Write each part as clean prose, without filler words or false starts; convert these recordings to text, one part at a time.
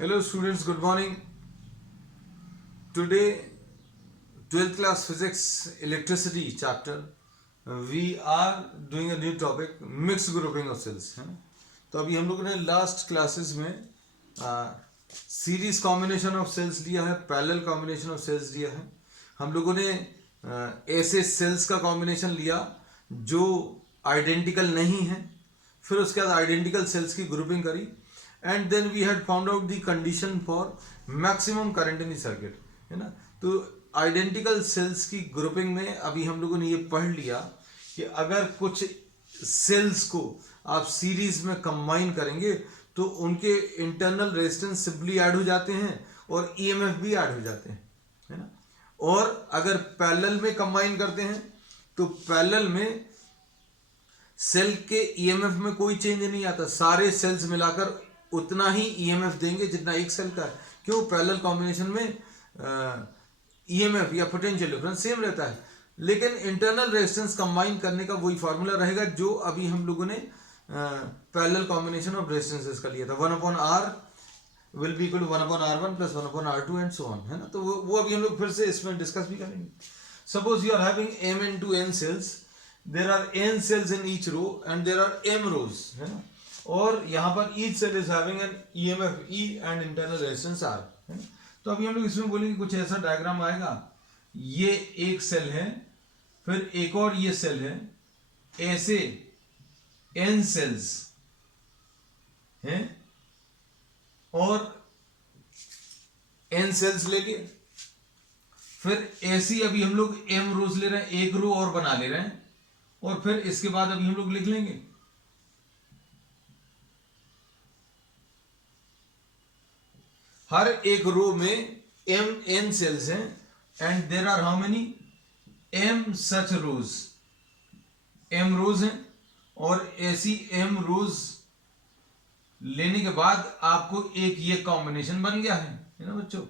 Hello students, good morning. Today 12th class physics electricity chapter we are doing a new topic mixed grouping of cells है ना. तो अभी हम लोगों ने लास्ट क्लासेस में सीरीज कॉम्बिनेशन ऑफ सेल्स लिया है, पैरेलल कॉम्बिनेशन ऑफ सेल्स लिया है. हम लोगों ने ऐसे सेल्स का कॉम्बिनेशन लिया जो आइडेंटिकल नहीं है, फिर उसके बाद आइडेंटिकल सेल्स की ग्रुपिंग करी and then we had found out the condition for maximum current in the circuit है ना. तो आइडेंटिकल सेल्स की ग्रुपिंग में अभी हम लोगों ने ये पढ़ लिया कि अगर कुछ सेल्स को आप सीरीज में कंबाइन करेंगे तो उनके इंटरनल रेजिस्टेंस सिंपली ऐड हो जाते हैं और ईएमएफ भी ऐड हो जाते हैं है ना. और अगर पैरेलल में कंबाइन करते हैं तो पैरेलल में सेल के ईएमएफ में कोई चेंज नहीं आता, सारे सेल्स मिलाकर उतना ही ईएमएफ देंगे जितना एक सेल का है. क्यों? पैरेलल कॉम्बिनेशन में ईएमएफ या पोटेंशियल डिफरेंस सेम रहता है, लेकिन इंटरनल रेजिस्टेंस कंबाइन करने का वही फार्मूला रहेगा जो अभी हम लोगों ने पैरेलल कॉम्बिनेशन ऑफ रेजिस्टेंसेस का लिया था. 1/R will be equal to 1/R1 plus 1/R2 and so on है ना. तो वो अभी हम लोग फिर से इसमें डिस्कस भी करेंगे. Suppose you are having m into n cells, there are n cells in each row and there are m rows है ना. और यहाँ पर each cell is having an EMF E and internal resistance R है ना. तो अभी हम लोग इसमें बोलेंगे कुछ ऐसा डायग्राम आएगा, ये एक सेल है, फिर एक और ये सेल है, ऐसे n सेल्स हैं और n सेल्स लेके फिर ऐसी अभी हम लोग m रोज ले रहे हैं, एक रो और बना ले रहे हैं और फिर इसके बाद अभी हम लोग लिख लेंगे हर एक रो में n सेल्स हैं and there are how many m such rows, m rows हैं और ऐसी m रोज लेने के बाद आपको एक ये कॉम्बिनेशन बन गया है ना बच्चों.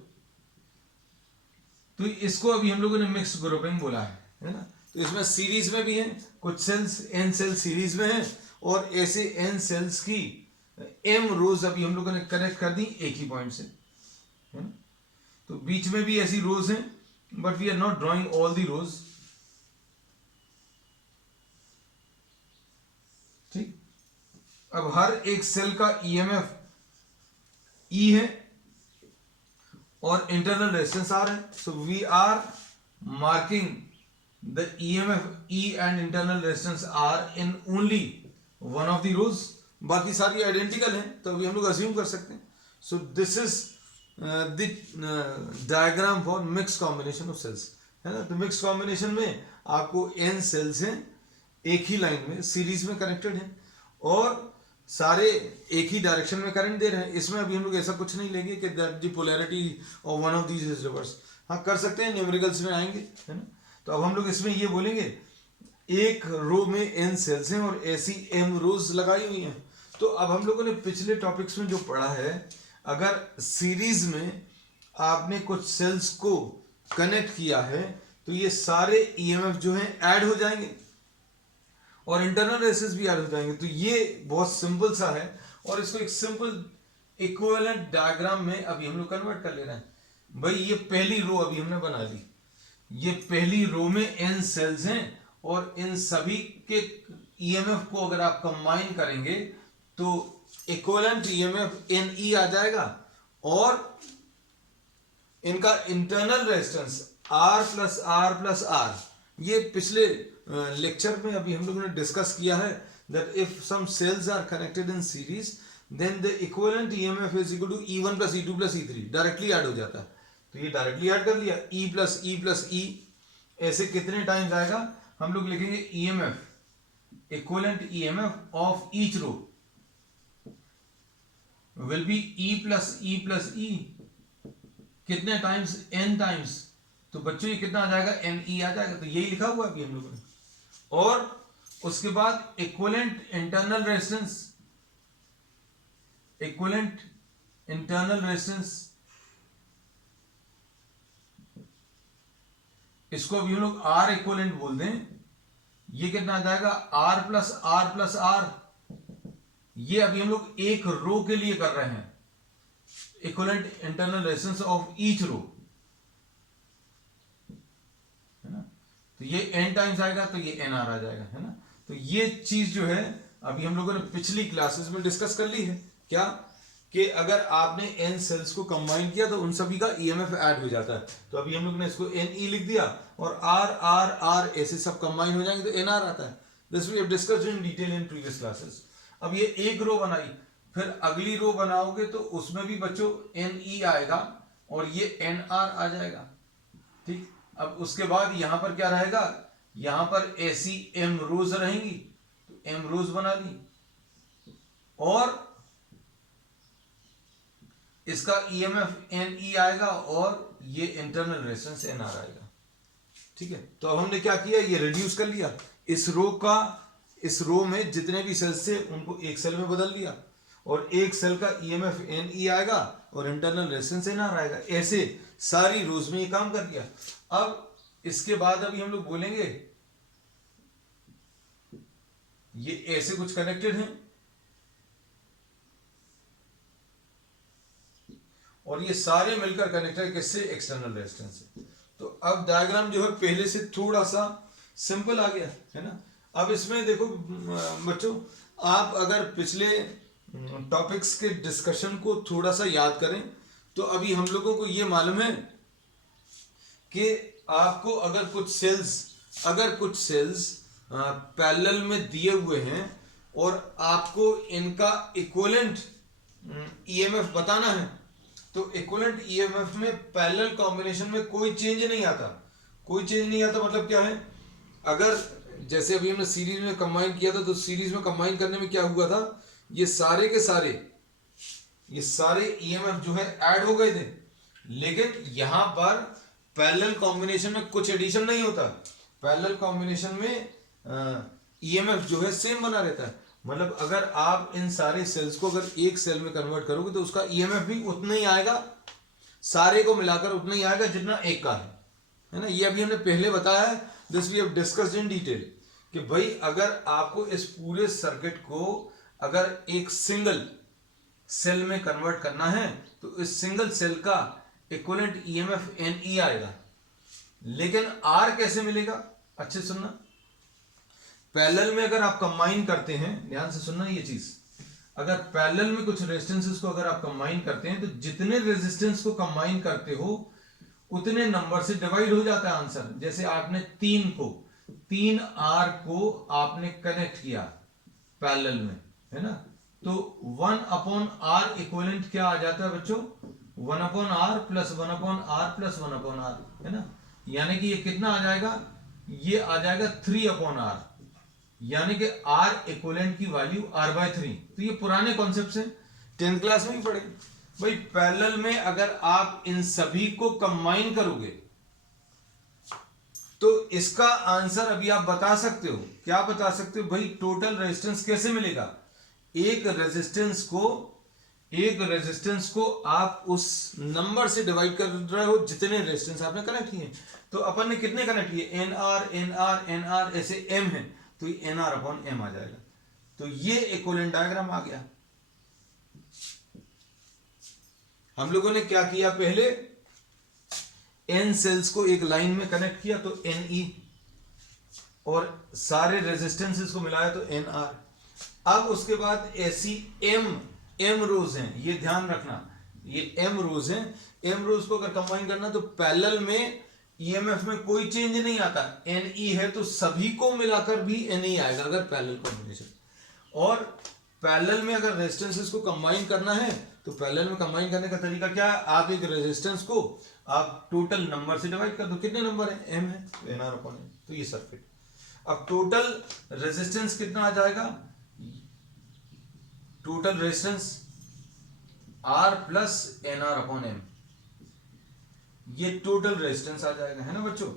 तो इसको अभी हम लोगों ने मिक्स्ड ग्रुपिंग बोला है ना. तो इसमें सीरीज में भी है, कुछ सेल्स n सेल सीरीज में है और ऐसे n सेल्स की m रोज अभी हम लोगों ने कनेक्ट कर दी एक ही पॉइंट से है ना. तो बीच में भी ऐसी रोज हैं but we are not drawing all the rows. ठीक, अब हर एक सेल का ईएमएफ E है और इंटरनल रेजिस्टेंस R है. So we are marking the EMF E and internal resistance R in only one of the rows. बाकी सारी identical हैं तो अभी हम लोग अज्यूम कर सकते हैं. So this is the diagram for mix combination of cells है ना. तो मिक्स कॉम्बिनेशन में आपको n सेल्स हैं एक ही लाइन में सीरीज में कनेक्टेड हैं और सारे एक ही डायरेक्शन में करंट दे रहे हैं. इसमें अभी हम लोग ऐसा कुछ नहीं लेंगे कि that the polarity of one of these is reverse. हाँ कर सकते हैं, न्यूमेरिकल्स में आएंगे है ना. तो अब हम लोग इसमें ये बोलेंगे एक रो में n सेल्स हैं और ऐसी m रोज लगाई हुई हैं. तो अब हम लोगों ने पिछले टॉपिक्स में जो पढ़ा है, अगर सीरीज में आपने कुछ सेल्स को कनेक्ट किया है तो ये सारे ईएमएफ जो हैं ऐड हो जाएंगे और इंटरनल रेजिस्टेंस भी ऐड हो जाएंगे. तो ये बहुत सिंपल सा है और इसको एक सिंपल इक्विवेलेंट डायग्राम में अभी हम लोग कन्वर्ट कर ले रहे हैं. भाई ये पहली रो अभी हमने बना ली, ये पहली रो में n सेल्स हैं और इन सभी के ईएमएफ को अगर आप कंबाइन करेंगे तो इक्विवेलेंट ईएमएफ NE आ जाएगा और इनका internal resistance R plus R. ये पिछले लेक्चर में अभी हम लोगों ने डिस्कस किया है that if some cells are connected in series then the equivalent EMF is equal to E1 plus E2 plus E3. Directly add हो जाता है. तो ये डायरेक्टली ऐड कर लिया E plus E plus E. ऐसे कितने टाइम्स आएगा? हम लोग लिखेंगे EMF equivalent EMF of each row will be E plus E. कितने टाइम्स? n times. तो बच्चों ये कितना आ जाएगा? NE आ जाएगा. तो यही लिखा हुआ है अभी हम लोगों ने. और उसके बाद equivalent internal resistance, equivalent internal resistance, इसको अभी हम लोग R इक्विवेलेंट बोल दें. ये कितना आ जाएगा? R plus R. ये अभी हम लोग एक रो के लिए कर रहे हैं. Equivalent internal resistance of each row, है ना। तो ये n टाइम्स आएगा तो ये nr आ जाएगा, है ना। तो ये चीज जो है अभी हम लोगों ने पिछली क्लासेस में डिस्कस कर ली है, क्या कि अगर आपने n सेल्स को कंबाइन किया तो उन सभी का ईएमएफ ऐड हो जाता है। तो अभी हम लोग ने इसको Ne लिख दिया और R ऐसे सब कंबाइन हो जाएंगे तो Nr आता है। This we have discussed in detail in previous classes. अब ये एक रो बनाई, फिर अगली रो बनाओगे तो उसमें भी बच्चों Ne आएगा और ये Nr आ जाएगा, ठीक। अब उसके बाद यहां पर क्या रहेगा, यहां पर ऐसी m रोज रहेंगी तो m रोज बना ली और इसका ईएमएफ Ne आएगा और ये इंटरनल रेजिस्टेंस Nr आएगा, ठीक है। तो अब हमने क्या किया, ये रिड्यूस कर लिया, इस रो में जितने भी सेल्स थे उनको एक सेल में बदल दिया और एक सेल का ईएमएफ Ne आएगा और इंटरनल रेजिस्टेंस Nr आएगा। ऐसे सारी रोज में ये काम कर दिया। अब इसके बाद अभी हम लोग बोलेंगे ये ऐसे कुछ कनेक्टेड हैं और ये सारे मिलकर कनेक्टेड किससे, एक्सटर्नल रेजिस्टेंस से। तो अब डायग्राम जो है पहले से थोड़ा सा सिंपल आ गया, है ना। अब इसमें देखो बच्चों, आप अगर पिछले टॉपिक्स के डिस्कशन को थोड़ा सा याद करें तो अभी हम लोगों को ये मालूम है कि आपको अगर कुछ सेल्स पैरेलल में दिए हुए हैं और आपको इनका इक्विवेलेंट ईएमएफ बताना है तो इक्विवेलेंट ईएमएफ में पैरेलल कॉम्बिनेशन में कोई चेंज नहीं आता। मतलब क्या है, अगर जैसे अभी हमने सीरीज में कंबाइन किया था तो सीरीज में कंबाइन करने में क्या हुआ था, ये सारे के सारे ईएमएफ जो है ऐड हो गए थे, लेकिन यहां पर पैरेलल कॉम्बिनेशन में कुछ एडिशन नहीं होता। पैरेलल कॉम्बिनेशन में ईएमएफ जो है सेम बना रहता है। मतलब अगर आप इन सारे सेल्स को अगर एक सेल में कन्वर्ट करोगे तो उसका ईएमएफ भी उतना ही आएगा, सारे को मिलाकर उतना ही आएगा जितना एक का है ना। ये अभी हमने पहले बताया है, this we have discussed in detail कि भाई अगर आपको इस पूरे सर्किट को अगर एक सिंगल सेल में कन्वर्ट करना है तो इस सिंगल सेल का इक्विवेलेंट ईएमएफ Ne आएगा, लेकिन R कैसे मिलेगा, अच्छे सुनना। पैरेलल में अगर आप कंबाइन करते हैं, ध्यान से सुनना ये चीज, अगर पैरेलल में कुछ रेजिस्टेंसेस को अगर आप कंबाइन करते हैं तो जितने रेजिस्टेंस को कंबाइन करते हो उतने नंबर से डिवाइड हो जाता है आंसर। जैसे आपने 3 R को आपने कनेक्ट किया पैरेलल में, है ना, तो 1/R इक्विवेलेंट क्या आ जाता है बच्चों, 1/R plus 1/R plus 1/R, है ना। यानी कि ये कितना आ जाएगा, ये आ जाएगा 3/R, यानी कि R इक्विवेलेंट की वैल्यू R/3। तो ये पुराने कॉन्सेप्ट हैं, 10th क्लास में ही पढ़े भाई। पैरेलल में अगर आप इन सभी को कंबाइन करोगे तो इसका आंसर अभी आप बता सकते हो, क्या बता सकते हो भाई, टोटल रेजिस्टेंस कैसे मिलेगा। एक रेजिस्टेंस को आप उस नंबर से डिवाइड कर रहे हो जितने रेजिस्टेंस आपने कनेक्ट किए। तो अपन ने कितने कनेक्ट किए, NR ऐसे M है तो ये NR/M आ जाएगा। तो ये इक्विवेलेंट डायग्राम आ गया। हम लोगों ने क्या किया, पहले N सेल्स को एक लाइन में कनेक्ट किया तो Ne और सारे रेजिस्टेंसेस को मिलाया तो NR। अब उसके बाद ऐसी M रोज हैं, ये ध्यान रखना, ये M रोज हैं। M रोज को अगर कंबाइन करना तो पैरेलल में ईएमएफ में कोई चेंज नहीं आता। Ne है तो सभी को मिलाकर भी Ne आएगा अगर पैरेलल कॉम्बिनेशन। और पैरेलल में अगर रेजिस्टेंसेस को कंबाइन करना है तो पैरेलल में कंबाइन करने का तरीका क्या है, आप एक रेजिस्टेंस को आप टोटल नंबर से डिवाइड कर दो। कितने नंबर है, M है तो NR/M। तो ये सर्किट, अब टोटल रेजिस्टेंस कितना आ जाएगा, total resistance R plus NR/M, ये टोटल रेजिस्टेंस आ जाएगा, है ना बच्चों।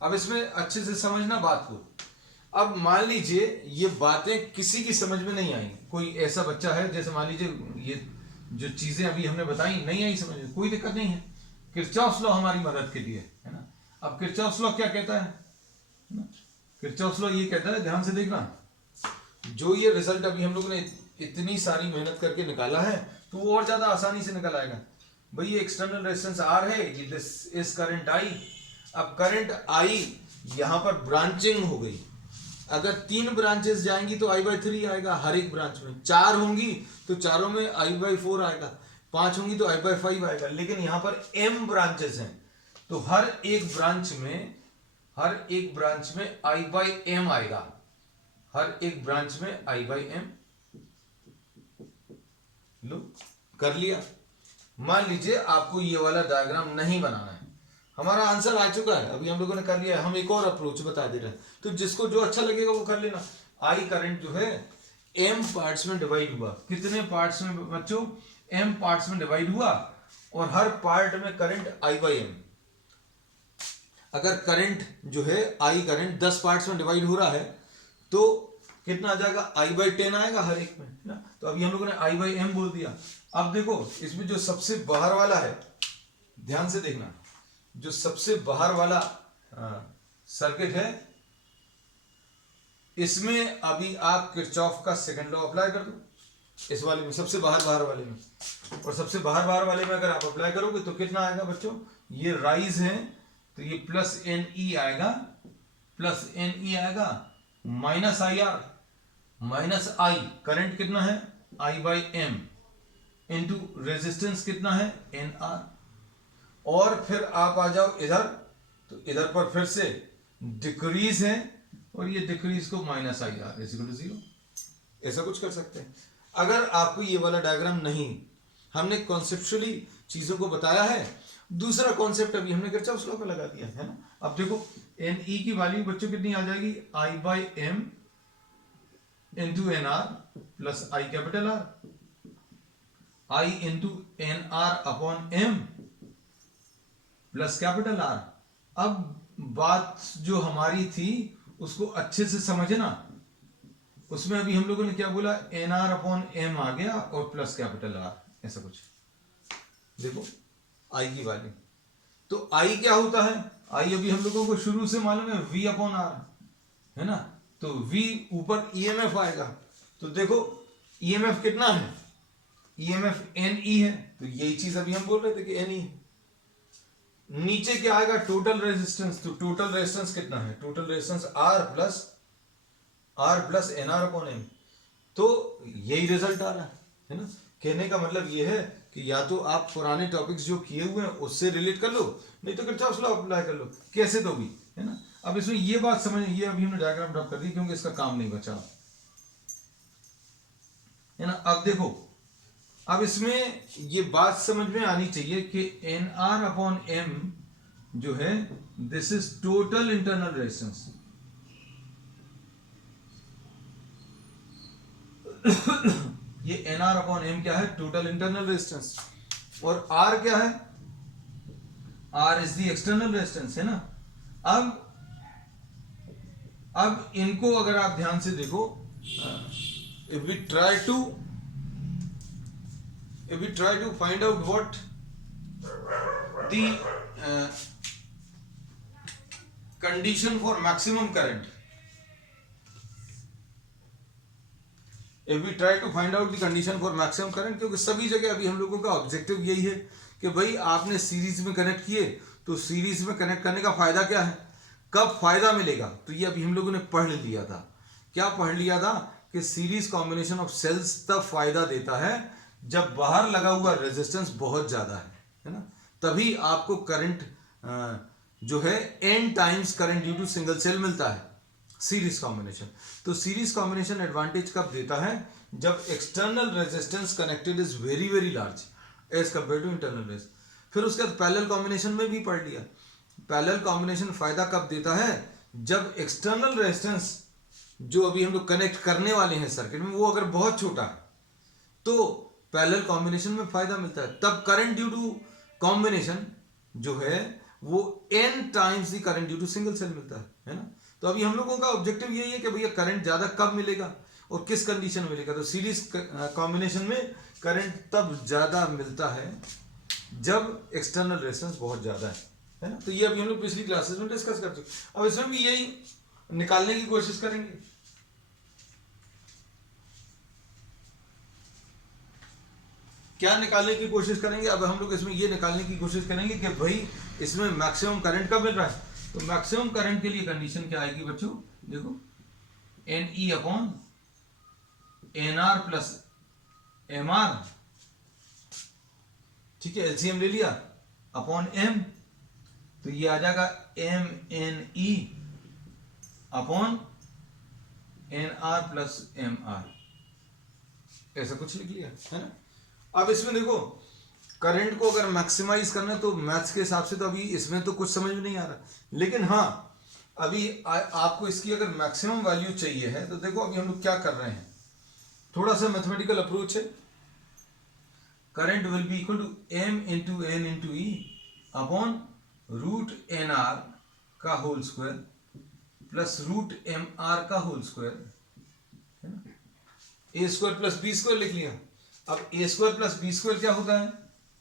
अब इसमें अच्छे से समझना बात को। अब मान लीजिए ये बातें किसी की समझ में नहीं आई, कोई ऐसा बच्चा है जैसे मान लीजिए ये जो चीजें अभी हमने बताई नहीं आई समझ में, कोई दिक्कत नहीं है, किरचॉफ्स लॉ हमारी मदद के लिए, है ना। अब किरचॉफ्स लॉ क्या कहता है, किरचॉफ्स लॉ ये कहता है, ध्यान से देखना, जो ये रिजल्ट अभी हम लोगों ने इतनी सारी मेहनत करके निकाला है तो वो और ज्यादा आसानी से निकल आएगा। भाई ये एक्सटर्नल रेजिस्टेंस आर है, ये दिस इज करंट आई। अब करंट आई यहां पर ब्रांचिंग हो गई, अगर 3 ब्रांचेस जाएंगी तो I/3 आएगा हर एक ब्रांच में, 4 होंगी तो चारों में I/4 आएगा, 5 होंगी तो I/5 आएगा। लेकिन यहां पर m ब्रांचेस हैं तो हर एक ब्रांच में I/m आएगा, हर एक ब्रांच में I/m। लो कर लिया। मान लीजिए आपको ये वाला डायग्राम नहीं बनाना है, हमारा आंसर आ चुका है, अभी हम लोगों ने कर लिया है, हम एक और अप्रोच बता दे रहे हैं, तो जिसको जो अच्छा लगेगा वो कर लेना। आई करंट जो है m पार्ट्स में डिवाइड हुआ, कितने पार्ट्स में बच्चों, m पार्ट्स में डिवाइड हुआ, और हर पार्ट में करंट I/m। अगर करंट जो है I करंट 10 पार्ट्स में डिवाइड हो रहा है तो कितना आ जाएगा, I/10 आएगा हर एक में, है ना। तो अभी हम लोगों ने I/m बोल दिया। अब देखो इसमें जो सबसे बाहर वाला है, ध्यान से देखना, जो सबसे बाहर वाला सर्किट है, इसमें अभी आप किरचॉफ का सेकंड लॉ अप्लाई कर दो, इस वाले में, सबसे बाहर वाले में। और सबसे बाहर वाले में अगर आप अप्लाई करोगे तो कितना आएगा बच्चों, ये राइज है तो ये +NE आएगा, +NE आएगा, -IR, -I, करंट कितना है I/m, इंटू रेजिस्टेंस कितना है NR। और फिर आप आ जाओ इधर, तो इधर पर फिर से डिक्रीज है, और ये डिक्रीज को -IR = 0, ऐसा कुछ कर सकते हैं। अगर आपको ये वाला डायग्राम नहीं, हमने कॉन्सेप्चुअली चीजों को बताया है, दूसरा कॉन्सेप्ट अभी हमने किरचॉफ लॉ पे लगा दिया है ना। अब देखो NE की वैल्यू बच्चों कितनी आ जाएगी, I/m into NR plus I/R, I into NR/m plus R। अब बात जो हमारी थी उसको अच्छे से समझना, उसमें अभी हम लोगों ने क्या बोला, NR/m आ गया और प्लस R, ऐसा कुछ। देखो I की वैल्यू, तो I क्या होता है, I अभी हम लोगों को शुरू से मालूम है V/R, है ना। तो V ऊपर EMF आएगा, तो देखो EMF कितना है, EMF NE है, तो यही चीज अभी हम बोल रहे थे कि NE है। नीचे क्या आएगा, टोटल रेजिस्टेंस, तो टोटल रेजिस्टेंस कितना है, total resistance R plus NR/m। तो यही रिजल्ट आ रहा है ना। कहने का मतलब ये है कि या तो आप पुराने टॉपिक्स जो किए हुए हैं उससे रिलेट कर लो, नहीं तो किरचॉफ लॉ अप्लाई कर लो, कैसे तो भी, है ना। अब इसमें ये बात समझ, ये अभी हमने डायग्राम ड्रॉप कर दी क्योंकि इसका काम नहीं बचा, है ना। अब देखो, अब इसमें ये बात समझ में आनी चाहिए कि NR/m जो है this is total internal resistance. ये NR/m क्या है, टोटल इंटरनल रेजिस्टेंस, और R क्या है, R is the external resistance, है ना। अब इनको अगर आप ध्यान से देखो, if we try to find out what the condition for maximum current, क्योंकि सभी जगह अभी हम लोगों का ऑब्जेक्टिव यही है कि भाई आपने सीरीज में कनेक्ट किए, तो सीरीज में कनेक्ट करने का फायदा क्या है, कब फायदा मिलेगा, तो ये अभी हम लोगों ने पढ़ लिया था। क्या पढ़ लिया था कि सीरीज कॉम्बिनेशन ऑफ सेल्स तब फायदा देता है जब बाहर लगा हुआ रेजिस्टेंस बहुत ज्यादा है ना, तभी आपको करंट जो है n times current due to single cell मिलता है, सीरीज कॉम्बिनेशन। तो सीरीज कॉम्बिनेशन एडवांटेज कब देता है, जब external resistance connected is very very large as compare to internal resistance. फिर उसके बाद पैरेलल कॉम्बिनेशन में भी पढ़ लिया, पैरेलल कॉम्बिनेशन फायदा कब देता है, जब एक्सटर्नल रेजिस्टेंस जो अभी हम लोग कनेक्ट करने वाले हैं सर्किट में वो अगर बहुत छोटा है तो पैरेलल कॉम्बिनेशन में फायदा मिलता है, तब करंट ड्यू टू कॉम्बिनेशन जो है वो n times the current due to single cell मिलता है ना। तो अभी हम लोगों का ऑब्जेक्टिव यही है कि भैया करंट ज्यादा कब मिलेगा और किस कंडीशन में मिलेगा, तो सीरीज कॉम्बिनेशन में करंट तब ज्यादा मिलता है जब एक्सटर्नल रेजिस्टेंस बहुत ज्यादा है ना। तो ये अभी हम लोग पिछली क्लासेस में डिस्कस कर चुके, अब इसमें भी यही निकालने की कोशिश करेंगे। क्या निकालने की कोशिश करेंगे? अब हम लोग इसमें ये निकालने की कोशिश करेंगे कि भाई इसमें मैक्सिमम करंट कब मिल रहा है। तो मैक्सिमम करंट के लिए कंडीशन क्या आएगी बच्चों, देखो N E upon N R plus M R, ठीक है, एलसीएम ले लिया, अपॉन एम, तो ये आ जाएगा M N E upon N R plus M R, ऐसा कुछ लिख लिया है ना। अब इसमें देखो करंट को अगर मैक्सिमाइज करना है तो मैथ्स के हिसाब से तो अभी इसमें तो कुछ समझ में नहीं आ रहा, लेकिन हाँ अभी आपको इसकी अगर मैक्सिमम वैल्यू चाहिए है तो देखो अभी हम लोग क्या कर रहे हैं, थोड़ा सा मैथमेटिकल अप्रोच है। Current will be equal to M into N into E upon root N R का whole square plus root M R का होल स्क्वायर, है ना, A square plus B square लिख लिया। अब A square plus B square क्या होता है,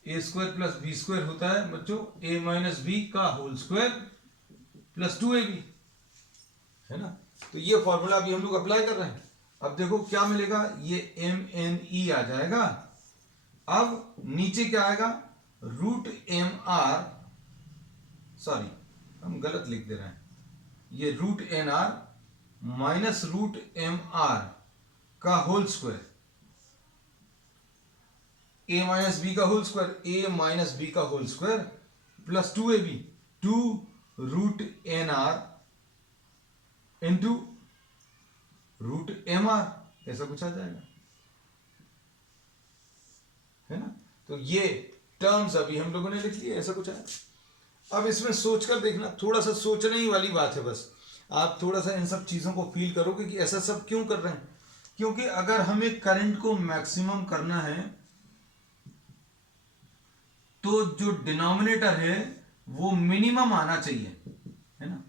A square plus B square होता है बच्चों ए माइनस बी का होल स्क्वायर प्लस 2ab, है ना। तो ये फॉर्मूला अभी हम लोग अप्लाई कर रहे हैं। अब देखो क्या मिलेगा, ये एम एन ई आ जाएगा, अब नीचे क्या आएगा, रूट एम आर, सॉरी हम गलत लिख दे रहे हैं, ये root N R minus root M R का whole square, A minus B का whole square, A minus B का whole square plus 2ab, 2 root N R into root M R, ऐसा कुछ आ जाएगा, है ना। तो ये टर्म्स अभी हम लोगों ने लिख लिए, ऐसा कुछ है। अब इसमें सोचकर देखना, थोड़ा सा सोचने ही वाली बात है, बस आप थोड़ा सा इन सब चीजों को फील करोगे कि ऐसा सब क्यों कर रहे हैं, क्योंकि अगर हमें करंट को मैक्सिमम करना है तो जो डिनोमिनेटर है वो मिनिमम आना चाहिए, है ना।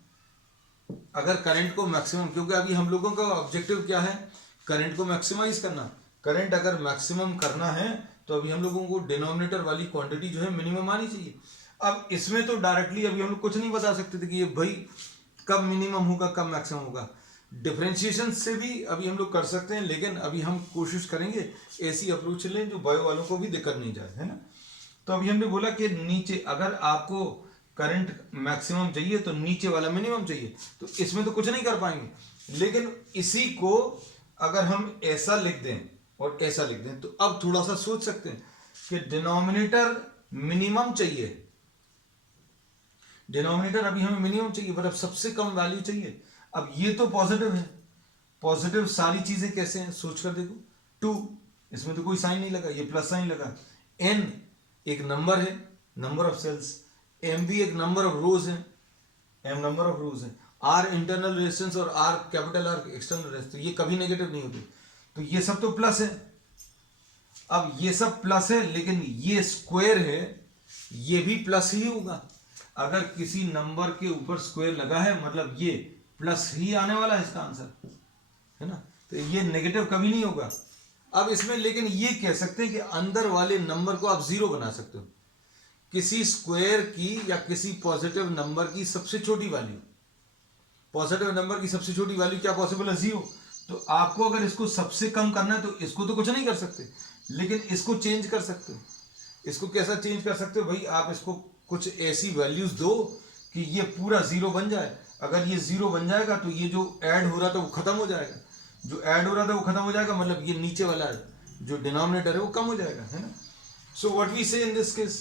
अगर करंट को मैक्सिमम, क्योंकि अभी हम लोगों का ऑब्जेक्टिव क्या है, करंट को मैक्सिमाइज करना। करंट अगर मैक्सिमम करना है तो अभी हम लोगों को डिनोमिनेटर वाली क्वांटिटी जो है मिनिमम आनी चाहिए। अब इसमें तो डायरेक्टली अभी हम लोग कुछ नहीं बता सकते थे कि ये भाई कब मिनिमम होगा कब मैक्सिमम होगा। डिफरेंशिएशन से भी अभी हम लोग कर सकते हैं, लेकिन अभी हम कोशिश करेंगे ऐसी अप्रोच लें जो बायो वालों को भी दिक्कत नहीं जाए, है ना। तो अभी हमने बोला कि नीचे अगर आपको करंट मैक्सिमम चाहिए तो नीचे वाला मिनिमम चाहिए, तो इसमें तो कुछ नहीं कर पाएंगे, लेकिन इसी को अगर हम ऐसा लिख दें और ऐसा लिख दें तो अब थोड़ा सा सोच सकते हैं कि डिनोमिनेटर मिनिमम चाहिए, डिनोमिनेटर अभी हमें मिनिमम चाहिए, पर अब सबसे कम वैल्यू चाहिए। अब ये तो पॉजिटिव है, पॉजिटिव सारी चीजें कैसे हैं सोच कर देखो, 2 इसमें तो कोई साइन नहीं लगा, ये प्लस साइन लगा, n एक नंबर है, नंबर ऑफ सेल्स, m भी एक नंबर ऑफ रोज है, m नंबर ऑफ रोज है, r इंटरनल रेजिस्टेंस और r capital R external resistance, तो ये कभी नेगेटिव नहीं होती, तो ये सब तो प्लस है। अब ये सब प्लस है, लेकिन ये स्क्वायर है, ये भी प्लस ही होगा। अगर किसी नंबर के ऊपर स्क्वायर लगा है मतलब ये प्लस ही आने वाला है इसका आंसर, है ना, तो ये नेगेटिव कभी नहीं होगा। अब इसमें लेकिन ये कह सकते हैं कि अंदर वाले नंबर को आप जीरो बना सकते हो, किसी स्क्वायर की या किसी पॉजिटिव नंबर की सबसे छोटी वैल्यू, पॉजिटिव नंबर की सबसे छोटी वैल्यू क्या पॉसिबल है, 0। तो आपको अगर इसको सबसे कम करना है तो इसको तो कुछ नहीं कर सकते, लेकिन इसको चेंज कर सकते हो। इसको कैसा चेंज कर सकते हो भाई, आप इसको कुछ ऐसी वैल्यूज दो कि ये पूरा 0 बन जाए। अगर ये 0 बन जाएगा तो ये जो ऐड हो रहा था वो खत्म हो जाएगा, जो ऐड हो रहा था वो खत्म हो जाएगा, मतलब ये नीचे वाला जो डिनोमिनेटर है वो कम हो जाएगा, है ना। सो व्हाट वी से इन दिस केस,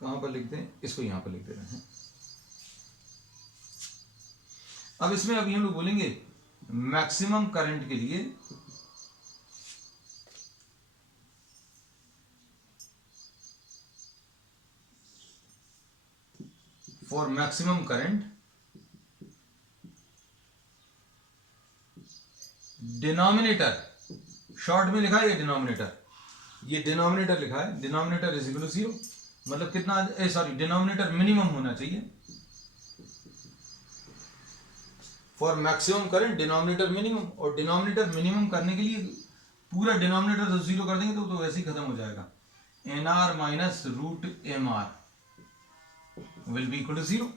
कहां पर लिखते हैं, इसको यहां पर लिख दे रहे हैं। अब इसमें अभी हम लोग बोलेंगे मैक्सिमम करंट के लिए for maximum current denominator, short में लिखा है ये डिनोमिनेटर, ये डिनोमिनेटर लिखा है, डिनोमिनेटर इज इक्वल टू 0, मतलब कितना, सॉरी डिनोमिनेटर मिनिमम होना चाहिए for maximum current, denominator minimum. और डिनोमिनेटर मिनिमम करने के लिए पूरा डिनोमिनेटर तो 0 कर देंगे तो वैसे ही खत्म हो जाएगा, N R minus root M R will be equal to 0।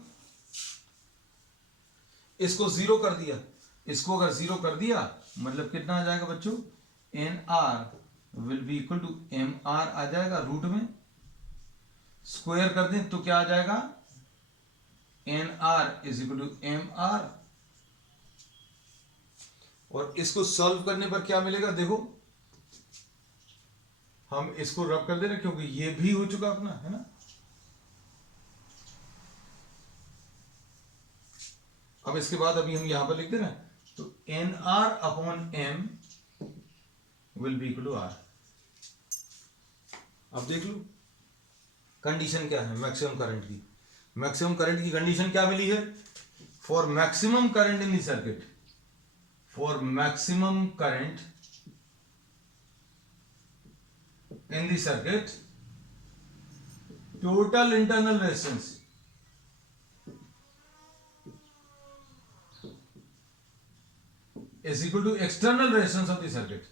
इसको 0 कर दिया, इसको अगर 0 कर दिया मतलब कितना आ जाएगा बच्चों, N R will be equal to M R आ जाएगा, रूट में स्क्वायर कर दें तो क्या आ जाएगा, N R is equal to M R. और इसको सॉल्व करने पर क्या मिलेगा, देखो हम इसको रब कर दे रहे क्योंकि ये भी हो चुका अपना, है ना। अब इसके बाद अभी हम यहां पर लिख दे रहे हैं, तो N R upon M will be equal to R. अब देख लो कंडीशन क्या है मैक्सिमम करंट की। मैक्सिमम करंट की कंडीशन क्या मिली है, for maximum current in the circuit, फॉर मैक्सिमम करंट in the circuit, total internal resistance is equal to external resistance of the circuit।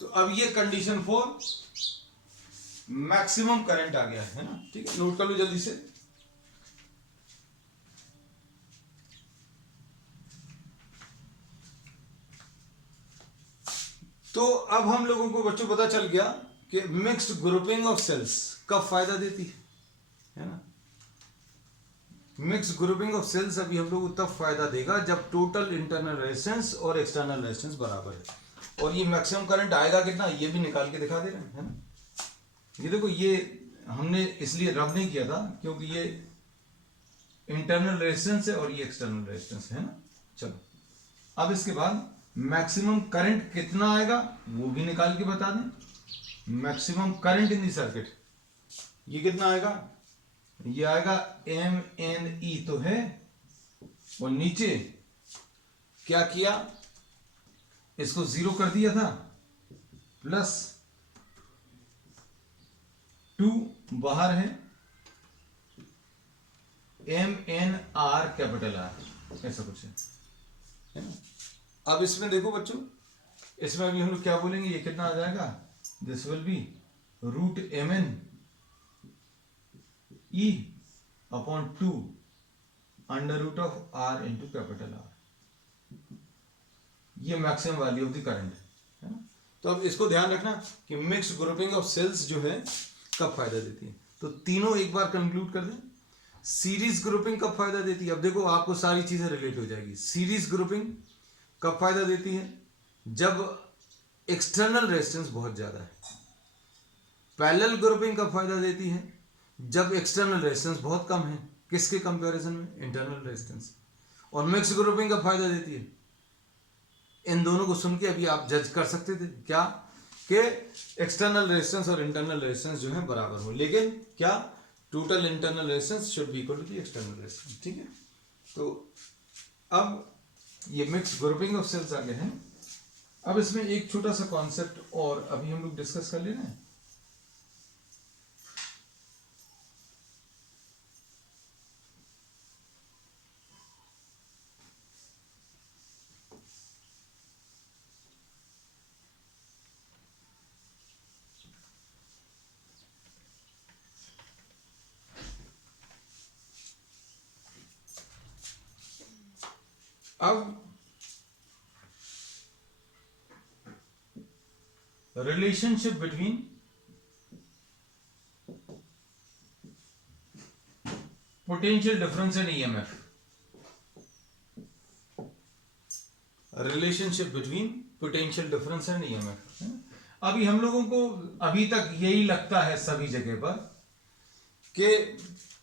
तो अब ये कंडीशन फॉर मैक्सिमम करंट आ गया है ना, ठीक है, नोट कर लो जल्दी से। तो अब हम लोगों को बच्चों पता चल गया कि मिक्स्ड ग्रुपिंग ऑफ सेल्स कब फायदा देती है ना। मिक्स्ड ग्रुपिंग ऑफ सेल्स अभी हम लोग को तब फायदा देगा जब टोटल इंटरनल रेजिस्टेंस और एक्सटर्नल रेजिस्टेंस बराबर है। और ये मैक्सिमम करंट आएगा कितना, ये भी निकाल के दिखा दे रहे हैं, है ना। ये देखो, ये हमने इसलिए रब नहीं किया था क्योंकि ये इंटरनल रेजिस्टेंस है और ये एक्सटर्नल रेजिस्टेंस है ना। चलो अब इसके बाद मैक्सिमम करंट कितना आएगा वो भी निकाल के बता दें। मैक्सिमम करंट इन दी सर्किट ये कितना आएगा, ये आएगा एम एन ई तो है, और नीचे क्या किया, इसको जीरो कर दिया था, प्लस 2 बाहर है, M N R capital R, ऐसा कुछ है ना। अब इसमें देखो बच्चों, इसमें अभी हम लोग क्या बोलेंगे, ये कितना आ जाएगा, this will be root M N E upon 2 under root of R into capital R. ये maximum value of the current है ना। तो अब इसको ध्यान रखना कि मिक्स्ड ग्रुपिंग ऑफ सेल्स जो है कब फायदा देती है। तो तीनों एक बार कंक्लूड कर दें। सीरीज ग्रुपिंग कब फायदा देती है, अब देखो आपको सारी चीजें रिलेट हो जाएगी। सीरीज ग्रुपिंग कब फायदा देती है, जब एक्सटर्नल रेजिस्टेंस बहुत ज्यादा है। पैरेलल ग्रुपिंग कब फायदा देती है, जब एक्सटर्नल रेजिस्टेंस बहुत कम है, किसके कंपैरिजन में, इंटरनल रेजिस्टेंस। और मिक्स ग्रुपिंग कब फायदा देती है, इन दोनों को सुन के अभी आप जज कर सकते थे क्या, कि एक्सटर्नल रेजिस्टेंस और इंटरनल रेजिस्टेंस जो है बराबर हो, लेकिन क्या total internal resistance should be equal to the external resistance, ठीक है। तो अब ये मिक्स ग्रुपिंग ऑफ सेल्स आ गए हैं। अब इसमें एक छोटा सा कॉन्सेप्ट और अभी हम लोग डिस्कस कर ले रहे हैं। अब relationship between potential difference and EMF, relationship between potential difference and EMF. अभी हम लोगों को अभी तक यही लगता है सभी जगह पर कि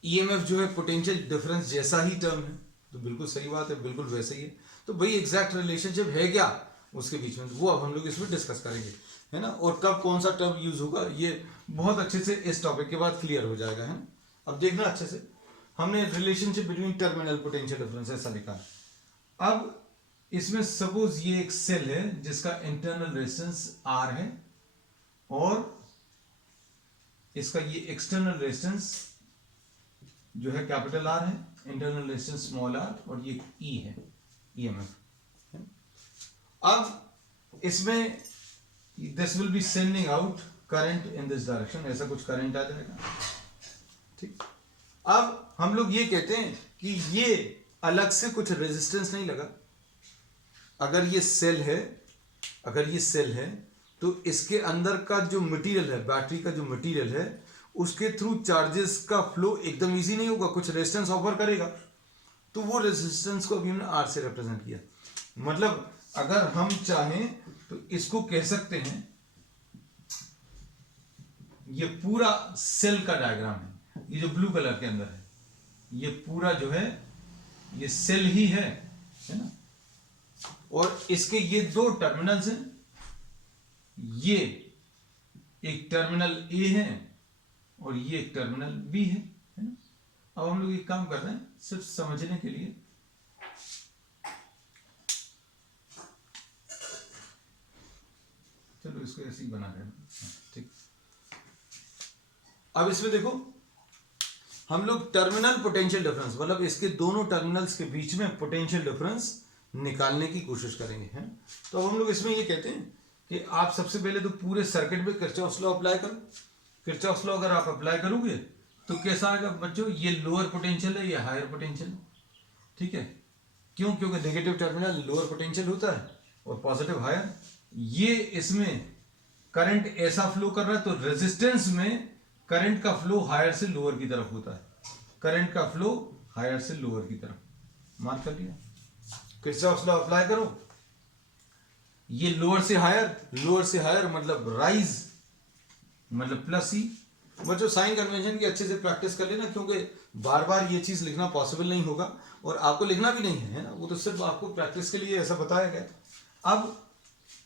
ईएमएफ जो है पोटेंशियल डिफरेंस जैसा ही टर्म है, तो बिल्कुल सही बात है, बिल्कुल वैसे ही है। तो भाई एग्जैक्ट रिलेशनशिप है क्या उसके बीच में, वो अब हम लोग इसमें डिस्कस करेंगे, है ना। और कब कौन सा टर्म यूज होगा ये बहुत अच्छे से इस टॉपिक के बाद क्लियर हो जाएगा, है ना। अब देखना अच्छे से, हमने relationship between terminal potential difference ऐसा लिखा है। अब इसमें सपोज ये एक सेल है जिसका इंटरनल रेजिस्टेंस आर है और इसका ये एक्सटर्नल रेजिस्टेंस जो है कैपिटल आर है, इंटरनल रेजिस्टेंस स्मॉल आर, और ये ई है, ईएमएफ। अब इसमें this will be sending out current in this direction, ऐसा कुछ करंट आ जाएगा, ठीक। अब हम लोग ये कहते हैं कि ये अलग से कुछ रेजिस्टेंस नहीं लगा, अगर ये सेल है, अगर ये सेल है तो इसके अंदर का जो मटेरियल है, बैटरी का जो मटेरियल है, उसके थ्रू चार्जेस का फ्लो एकदम इजी नहीं होगा, कुछ रेजिस्टेंस ऑफर करेगा। तो वो रेजिस्टेंस को अभी हमने आर से रिप्रेजेंट किया। मतलब अगर हम चाहें तो इसको कह सकते हैं, ये पूरा सेल का डायग्राम है, ये जो ब्लू कलर के अंदर है, ये पूरा जो है ये सेल ही है ना। और इसके ये दो टर्मिनल्स हैं, ये एक टर्मिनल ए है और ये एक टर्मिनल बी है ना। अब हम लोग एक काम कर रहे हैं सिर्फ समझने के लिए, चलो इसको ऐसे ही बना रहे हैं, ठीक। अब इसमें देखो हम लोग टर्मिनल पोटेंशियल डिफरेंस, मतलब इसके दोनों टर्मिनल्स के बीच में पोटेंशियल डिफरेंस निकालने की कोशिश करेंगे, है ना। तो अब हम लोग इसमें ये कहते हैं कि आप सबसे पहले तो पूरे सर्किट में किरचॉफ्स लॉ अप्लाई करो। किरचॉफ्स लॉ अगर आप अप्लाई करोगे तो कैसा आएगा बच्चों, ये लोअर पोटेंशियल है, ये हायर पोटेंशियल है, ठीक है। क्यों? क्योंकि नेगेटिव टर्मिनल लोअर पोटेंशियल होता है और पॉजिटिव हायर। ये इसमें करंट ऐसा फ्लो कर रहा है तो रेजिस्टेंस में करंट का फ्लो हायर से लोअर की तरफ होता है, करंट का फ्लो हायर से लोअर की तरफ। मार्क कर लिया। किरचॉफ्स लॉ अप्लाई करो, ये लोअर से हायर, लोअर से हायर मतलब राइज, मतलब प्लस ई। बच्चों साइन कन्वेंशन की अच्छे से प्रैक्टिस कर लेना, क्योंकि बार बार ये चीज लिखना पॉसिबल नहीं होगा और आपको लिखना भी नहीं है ना, वो तो सिर्फ आपको प्रैक्टिस के लिए ऐसा बताया गया। अब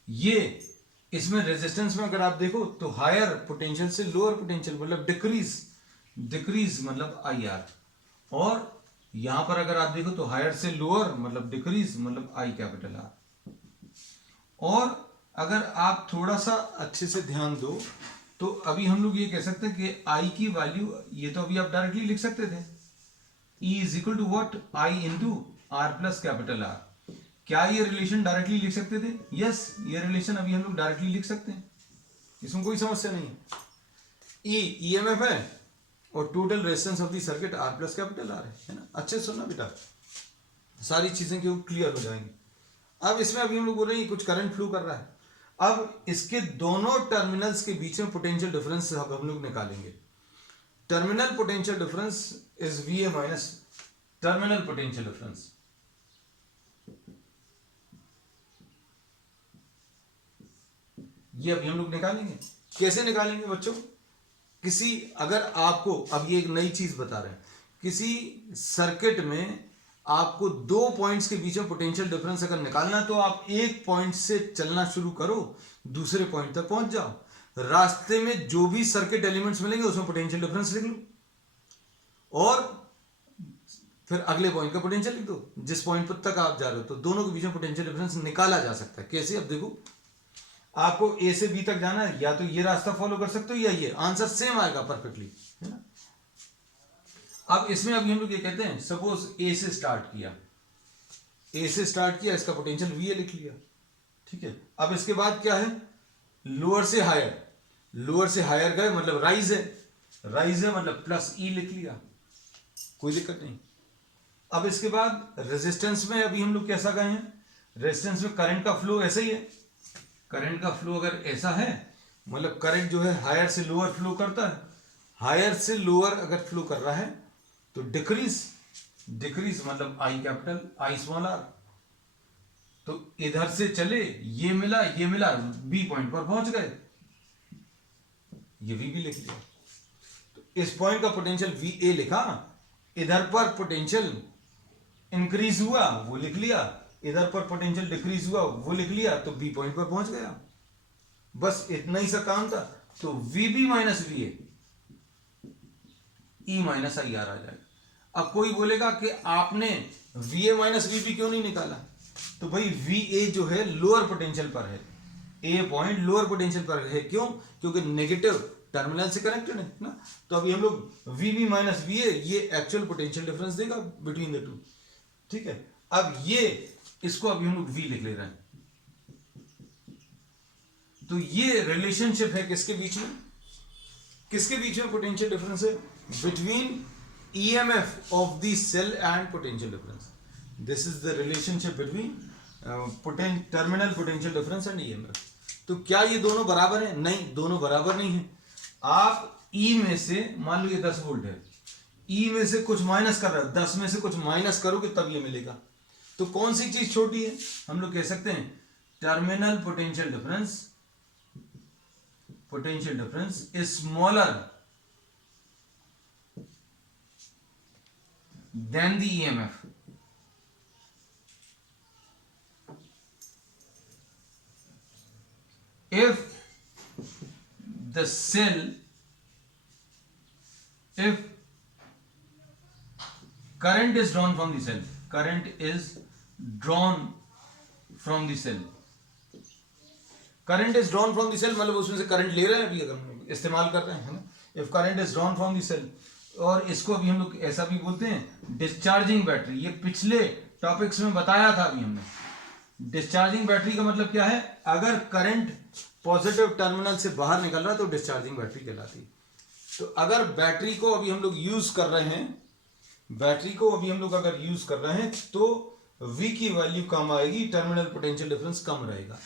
ये इसमें रेजिस्टेंस में अगर आप देखो तो हायर पोटेंशियल से लोअर पोटेंशियल मतलब डिक्रीज, डिक्रीज मतलब आई आर, और यहां पर अगर आप देखो तो हायर से लोअर मतलब डिक्रीज मतलब आई कैपिटल आर। और अगर आप थोड़ा सा अच्छे से ध्यान दो तो अभी हम लोग ये कह सकते हैं कि आई की वैल्यू, ये तो अभी आप डायरेक्टली लिख सकते थे, E is equal to what, I into R plus capital R. क्या ये रिलेशन डायरेक्टली लिख सकते थे? यस, ये रिलेशन अभी हम लोग डायरेक्टली लिख सकते हैं, इसमें कोई समस्या नहीं है। ई ईएमएफ है और total resistance of the circuit R plus capital R है ना। अच्छे सुनना बेटा, सारी चीजें क्यों क्लियर हो जाएंगी। अब इसमें अभी हम लोग बोल रहे हैं कुछ करंट फ्लो कर रहा है। अब इसके दोनों टर्मिनल्स के बीच में पोटेंशियल डिफरेंस अब हम लोग निकालेंगे। Terminal potential difference is वीए minus terminal potential difference. ये अभी हम लोग निकालेंगे। कैसे निकालेंगे बच्चों? किसी, अगर आपको अब ये एक नई चीज बता रहे हैं, किसी सर्किट में आपको दो पॉइंट्स के बीच में पोटेंशियल डिफरेंस अगर निकालना तो आप एक पॉइंट से चलना शुरू करो, दूसरे पॉइंट तक पहुंच जाओ, रास्ते में जो भी सर्किट एलिमेंट्स मिलेंगे उसमें पोटेंशियल डिफरेंस लिख लो और फिर अगले पॉइंट का पोटेंशियल लिख दो, जिस पॉइंट पर तक आप जा रहे हो। तो दोनों के बीच में पोटेंशियल डिफरेंस निकाला जा सकता है। कैसे? अब देखो, आपको ए से बी तक जाना है, या तो ये रास्ता फॉलो कर सकते हो या ये, आंसर सेम आएगा परफेक्टली, है ना। अब इसमें अभी हम लोग ये कहते हैं, सपोज ए से स्टार्ट किया, ए से स्टार्ट किया, इसका पोटेंशियल वी ए लिख लिया, ठीक है। अब इसके बाद क्या है? लोअर से हायर, लोअर से हायर गए मतलब राइज है, राइज है मतलब प्लस ई लिख लिया, कोई दिक्कत नहीं। अब इसके बाद रेजिस्टेंस में अभी हम लोग कैसा गए हैं? रेजिस्टेंस में करंट का फ्लो ऐसा ही है। करंट का फ्लो अगर ऐसा है मतलब करंट जो है हायर से लोअर फ्लो करता है, हायर से लोअर अगर फ्लो कर रहा है तो डिक्रीज, डिक्रीज मतलब I capital I small R. तो इधर से चले, ये मिला, ये मिला, बी पॉइंट पर पहुंच गए, ये वी भी लिख लिया। तो इस पॉइंट का पोटेंशियल वी ए लिखा, इधर पर पोटेंशियल इंक्रीज हुआ वो लिख लिया, इधर पर पोटेंशियल डिक्रीज हुआ वो लिख लिया, तो बी पॉइंट पर पहुंच गया। बस इतना ही सा काम था। तो VB minus V A, E minus I R आ जाएगा। अब कोई बोलेगा कि आपने वी ए माइनस वीबी क्यों नहीं निकाला? तो भाई वी ए जो है लोअर पोटेंशियल पर है, ए पॉइंट लोअर पोटेंशियल पर है। क्यों? क्योंकि नेगेटिव टर्मिनल से कनेक्टेड है ना। तो अभी हम लोग वीबी माइनस वी ए, ये एक्चुअल पोटेंशियल डिफरेंस देगा बिटवीन द टू, ठीक है। अब ये इसको अभी हम लोग वी लिख ले रहे हैं। तो ये रिलेशनशिप है किसके बीच में? किसके बीच में पोटेंशियल डिफरेंस है? Between EMF of the cell and potential difference. This is the relationship between terminal potential difference and EMF. तो क्या ये दोनों बराबर हैं? नहीं, दोनों बराबर नहीं है। आप ई में से मान लो ये 10 वोल्ट है, ई में से कुछ माइनस कर रहा है, 10 में से कुछ माइनस करोगे तब ये मिलेगा। तो कौन सी चीज छोटी है? हम लोग कह सकते हैं terminal potential difference is smaller then the EMF. if the cell if current is drawn from the cell current is drawn from the cell मतलब उसमें से करंट ले रहे हैं, अभी अगर इस्तेमाल कर रहे हैं, है ना। if current is drawn from the cell, और इसको अभी हम लोग ऐसा भी बोलते हैं डिस्चार्जिंग बैटरी। ये पिछले टॉपिक्स में बताया था अभी हमने। डिस्चार्जिंग बैटरी का मतलब क्या है? अगर करंट पॉजिटिव टर्मिनल से बाहर निकल रहा है तो डिस्चार्जिंग बैटरी कहलाती है। तो अगर बैटरी को अभी हम लोग यूज कर रहे हैं, अगर यूज कर रहे हैं तो V की वैल्यू कम आएगी, टर्मिनल पोटेंशियल डिफरेंस कम रहेगा।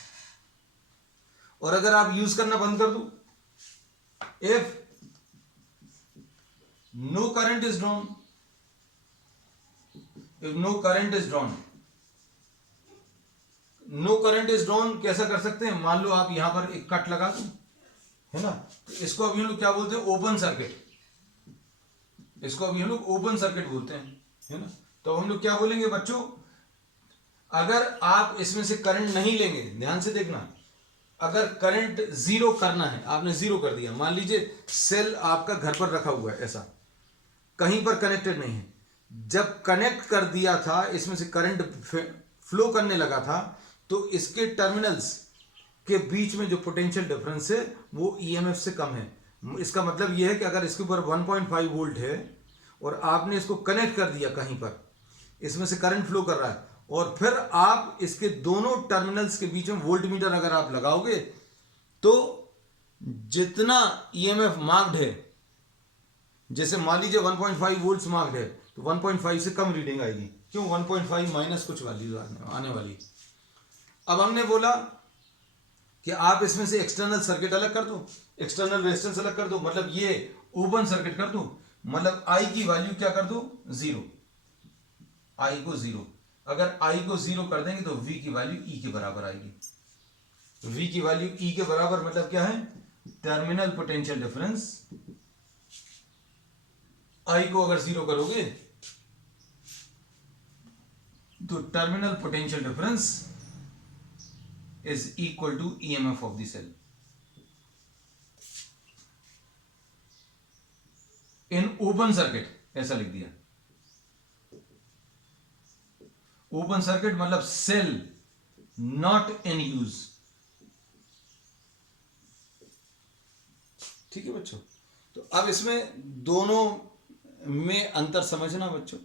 और अगर आप यूज करना बंद कर दो, if no current is drawn, कैसा कर सकते हैं? मान लो आप यहां पर एक कट लगा दो, है ना, तो इसको अभी हम लोग क्या बोलते हैं? ओपन सर्किट बोलते हैं, है ना। तो हम लोग क्या बोलेंगे बच्चों? अगर आप इसमें से करंट नहीं लेंगे, ध्यान से देखना, अगर करंट जीरो करना है, आपने जीरो कर दिया, मान लीजिए सेल आपका घर पर रखा हुआ है, ऐसा कहीं पर कनेक्टेड नहीं है, जब कनेक्ट कर दिया था, इसमें से करंट फ्लो करने लगा था, तो इसके टर्मिनल्स के बीच में जो पोटेंशियल डिफरेंस है वो ईएमएफ से कम है। इसका मतलब यह है कि अगर इसके ऊपर 1.5 वोल्ट है और आपने इसको कनेक्ट कर दिया कहीं पर, इसमें से करंट फ्लो कर रहा है, और फिर आप इसके दोनों टर्मिनल्स के बीच में वोल्ट मीटर अगर आप लगाओगे तो जितना ईएमएफ मार्क्ड है, जैसे मान लीजिए 1.5 वोल्ट्स मार्क्ड है, तो 1.5 से कम रीडिंग आएगी। क्यों? 1.5 माइनस कुछ वैल्यू आने वाली। अब हमने बोला कि आप इसमें से एक्सटर्नल सर्किट अलग कर दो, एक्सटर्नल रेजिस्टेंस अलग कर दो, मतलब ये ओपन सर्किट कर दो, मतलब आई की वैल्यू क्या कर दो? जीरो। आई को जीरो, अगर आई को जीरो कर देंगे तो वी की वैल्यू ई के बराबर आएगी। वी की वैल्यू ई के बराबर मतलब क्या है? टर्मिनल पोटेंशियल डिफरेंस, आई को अगर जीरो करोगे तो terminal potential difference is equal to EMF of the cell. In open circuit ऐसा लिख दिया। ओपन सर्किट मतलब सेल नॉट इन यूज। ठीक है बच्चों, तो अब इसमें दोनों में अंतर समझना बच्चों।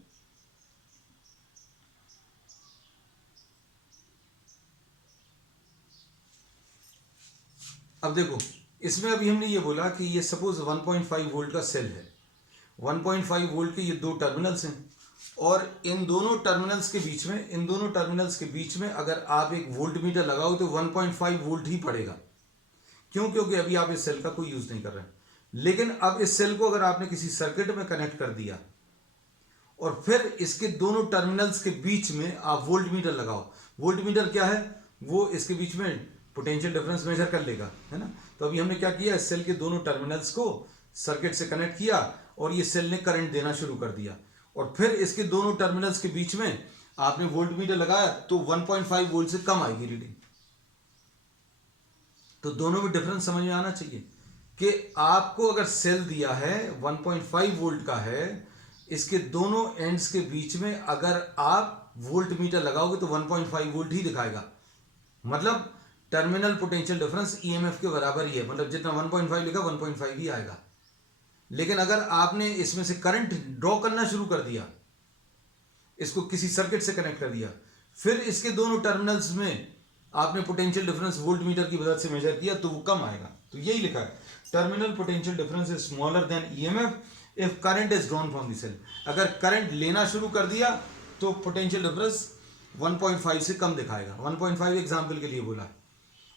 अब देखो, इसमें अभी हमने ये बोला कि ये सपोज 1.5 वोल्ट का सेल है, 1.5 वोल्ट के ये दो टर्मिनल्स हैं, और इन दोनों टर्मिनल्स के बीच में अगर आप एक वोल्ट मीटर लगाओ तो 1.5 वोल्ट ही पड़ेगा। क्यों? क्योंकि अभी आप इस सेल का कोई यूज नहीं कर रहे हैं। लेकिन अब इस सेल को अगर आपने किसी सर्किट में कनेक्ट कर दिया और फिर इसके दोनों टर्मिनल्स के बीच में आप वोल्ट मीटर लगाओ, वोल्ट मीटर क्या है? वो इसके बीच में पोटेंशियल डिफरेंस मेजर कर लेगा, है ना। तो अभी हमने क्या किया? इस सेल के दोनों टर्मिनल्स को सर्किट से कनेक्ट किया और ये सेल ने करंट देना शुरू कर दिया, और फिर इसके दोनों टर्मिनल्स के बीच में आपने वोल्ट मीटर लगाया तो 1.5 वोल्ट से कम आएगी रीडिंग। तो दोनों में डिफरेंस समझ में आना चाहिए कि आपको अगर सेल दिया है 1.5 वोल्ट का है, इसके दोनों एंड्स के बीच में अगर आप वोल्ट मीटर लगाओगे तो 1.5 वोल्ट ही दिखाएगा, मतलब टर्मिनल पोटेंशियल डिफरेंस ईएमएफ के बराबर ही है, मतलब जितना 1.5 लिखा 1.5 ही आएगा। लेकिन अगर आपने इसमें से करंट ड्रॉ करना शुरू कर दिया, इसको किसी सर्किट से कनेक्ट कर दिया, फिर इसके दोनों टर्मिनल्स में आपने पोटेंशियल डिफरेंस वोल्ट मीटर की मदद से मेजर किया तो वो कम आएगा। तो यही लिखा है, terminal potential difference is smaller than EMF if current is drawn from the cell. अगर करंट लेना शुरू कर दिया तो पोटेंशियल डिफरेंस 1.5 से कम दिखाएगा, 1.5 एग्जाम्पल के लिए बोला है।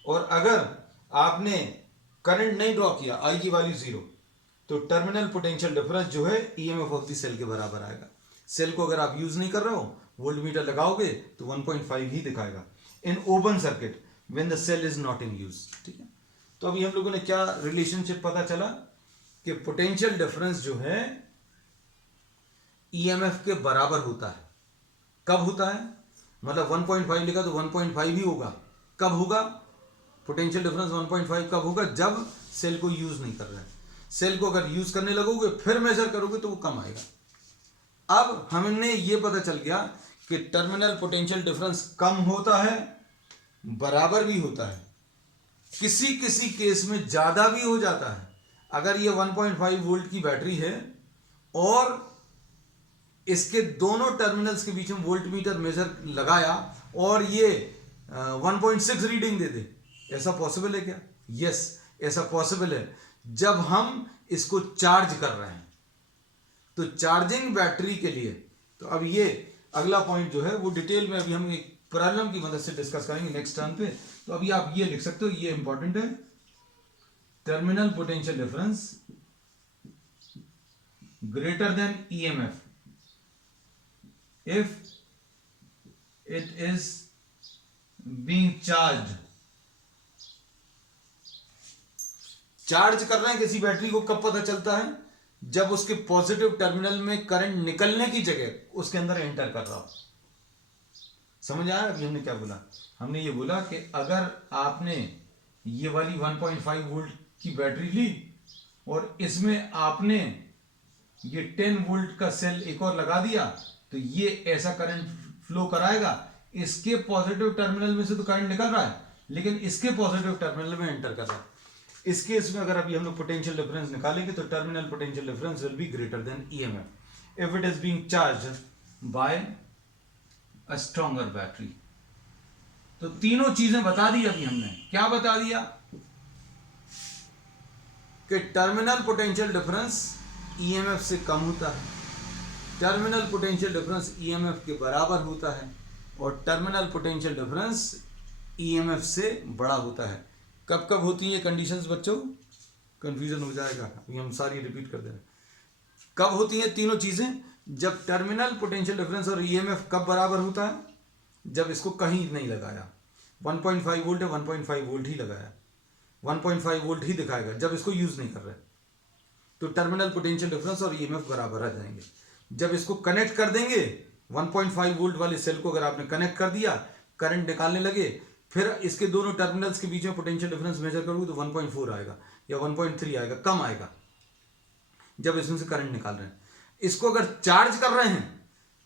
और अगर आपने करंट नहीं ड्रॉ किया, आई की वैल्यू 0, तो टर्मिनल पोटेंशियल डिफरेंस जो है ईएमएफ ऑफ द सेल के बराबर आएगा। सेल को अगर आप यूज नहीं कर रहे हो, वोल्टमीटर लगाओगे तो 1.5 ही दिखाएगा in open circuit when the cell is not in use. ठीक है, तो अभी हम लोगों ने क्या रिलेशनशिप पता चला कि पोटेंशियल डिफरेंस जो है ईएमएफ के बराबर होता है। कब होता है, मतलब 1.5 लिखा तो 1.5 ही होगा। कब होगा पोटेंशियल डिफरेंस 1.5? कब होगा, जब सेल को यूज नहीं कर रहे हैं। सेल को अगर यूज करने लगोगे फिर मेजर करोगे तो वो कम आएगा। अब हमने ये पता चल गया कि टर्मिनल पोटेंशियल डिफरेंस कम होता है, बराबर भी होता है, किसी किसी केस में ज्यादा भी हो जाता है। अगर ये 1.5 वोल्ट की बैटरी है और इसके दोनों टर्मिनल्स के बीच में वोल्टमीटर मेजर लगाया और ये 1.6 रीडिंग दे दे, ऐसा पॉसिबल है क्या? यस, ऐसा पॉसिबल है जब हम इसको चार्ज कर रहे हैं। तो चार्जिंग बैटरी के लिए, तो अब ये अगला पॉइंट जो है वो डिटेल में अभी हम एक प्रॉब्लम की मदद से डिस्कस करेंगे नेक्स्ट टर्म पे। तो अभी आप ये लिख सकते हो, ये इंपॉर्टेंट है, terminal potential difference greater than EMF if it is being charged। Charge कर रहे हैं किसी बैटरी को, कब पता चलता है? जब उसके पॉजिटिव टर्मिनल में करंट निकलने की जगह उसके अंदर एंटर कर रहा हो। समझ आया अभी हमने क्या बोला? हमने ये बोला कि अगर आपने ये वाली 1.5 वोल्ट की बैटरी ली और इसमें आपने ये 10 वोल्ट का सेल एक और लगा दिया, तो ये ऐसा करंट फ्लो कराएगा। इसके पॉजिटिव टर्मिनल में से तो करंट निकल रहा है, लेकिन इसके पॉजिटिव टर्मिनल में एंटर कर रहा है। इस केस में अगर अभी हम लोग पोटेंशियल डिफरेंस निकालेंगे तो terminal potential difference will be greater than EMF if it is being charged bye a stronger battery. तो तीनों चीजें बता दी अभी हमने। क्या बता दिया? कि टर्मिनल पोटेंशियल डिफरेंस ईएमएफ से कम होता है, टर्मिनल पोटेंशियल डिफरेंस ईएमएफ के बराबर होता है, और टर्मिनल पोटेंशियल डिफरेंस ईएमएफ से बड़ा होता है। कब कब होती हैं ये कंडीशंस बच्चों? कंफ्यूजन हो जाएगा, अभी हम सारी रिपीट कर दे रहे हैं। कब होती हैं तीनों चीजें? जब टर्मिनल पोटेंशियल डिफरेंस और ईएमएफ कब बराबर होता है? जब इसको कहीं नहीं लगाया। 1.5 वोल्ट है, 1.5 वोल्ट ही लगाया, 1.5 वोल्ट ही दिखाएगा जब इसको यूज नहीं कर रहे, तो टर्मिनल पोटेंशियल डिफरेंस और ईएमएफ बराबर आ जाएंगे। जब इसको कनेक्ट कर देंगे, 1.5 वोल्ट वाले सेल को अगर आपने कनेक्ट कर दिया, करंट निकालने लगे, फिर इसके दोनों टर्मिनल्स के बीच में पोटेंशियल डिफरेंस मेजर करोगे तो 1.4 आएगा या 1.3 आएगा, कम आएगा जब इसमें से करंट निकाल रहे हैं। इसको अगर चार्ज कर रहे हैं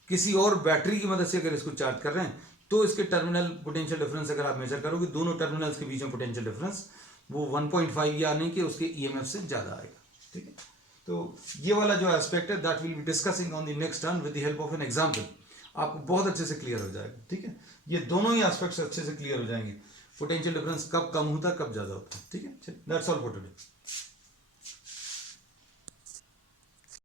किसी और बैटरी की मदद से, अगर इसको चार्ज कर रहे हैं, तो इसके टर्मिनल पोटेंशियल डिफरेंस अगर आप मेजर करोगे, दोनों टर्मिनल्स के बीच में पोटेंशियल डिफरेंस वो 1.5 या नहीं कि उसके ईएमएफ से ज्यादा आएगा। ठीक है, तो ये वाला जो एस्पेक्ट है that will be discussing on the next term with the help of an example. आपको बहुत अच्छे से क्लियर हो जाएगा। ठीक है, ये दोनों ही एस्पेक्ट्स अच्छे से क्लियर हो जाएंगे। पोटेंशियल डिफरेंस कब कम होता है, कब ज्यादा होता है। ठीक है, दैट्स ऑल फॉर टुडे।